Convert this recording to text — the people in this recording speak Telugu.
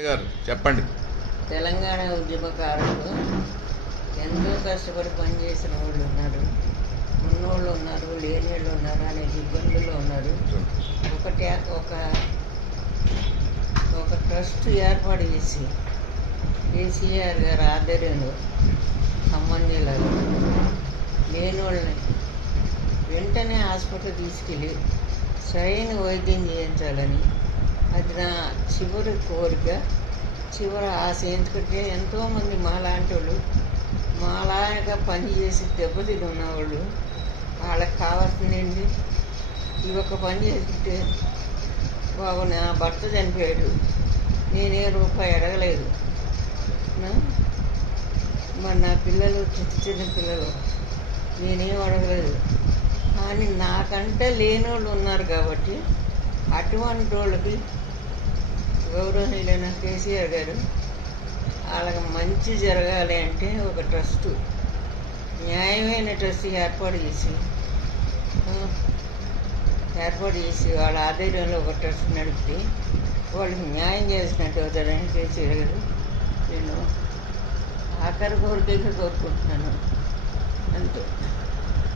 గారు చెప్పండి. తెలంగాణ ఉద్యమకారులు ఎంతో కష్టపడి పనిచేసిన వాళ్ళు ఉన్నారు. ఉన్నోళ్ళు ఉన్నారు లేని వాళ్ళు ఉన్నారు అనే ఇబ్బందుల్లో ఉన్నారు. ఒకటి ఒక ఒక ట్రస్ట్ ఏర్పాటు చేసి కేసీఆర్ గారు ఆధ్వర్యంలో ఖమ్మం జిల్లాలో లేని వాళ్ళని వెంటనే హాస్పిటల్ తీసుకెళ్ళి సరైన వైద్యం చేయించాలని అది నా చివరి కోరిక చివరి ఆశ. ఎందుకంటే ఎంతోమంది మాలాంటి వాళ్ళు మాలాగా పని చేసి దెబ్బతిని ఉన్నవాళ్ళు వాళ్ళకి కావాల్సిందండి ఈ ఒక్క పని చేస్తుంటే బాబు నా భర్త చనిపోయాడు నేనే రూపాయి అడగలేదు. మరి నా పిల్లలు చిన్న చిన్న పిల్లలు నేనేం అడగలేదు. కానీ నాకంటే లేని వాళ్ళు ఉన్నారు కాబట్టి అటువంటి వాళ్ళకి గౌరవనీయులైన కేసీఆర్ గారు వాళ్ళకి మంచి జరగాలి అంటే ఒక ట్రస్టు. న్యాయమైన ట్రస్ట్ ఏర్పాటు చేసి ఏర్పాటు చేసి వాళ్ళ ఆధ్వర్యంలో ఒక ట్రస్ట్ నడిపితే వాళ్ళకి న్యాయం చేసినట్టు అవుతాడని కేసీఆర్ గారు నేను ఆఖరి కోరికగా కోరుకుంటున్నాను. అంతే.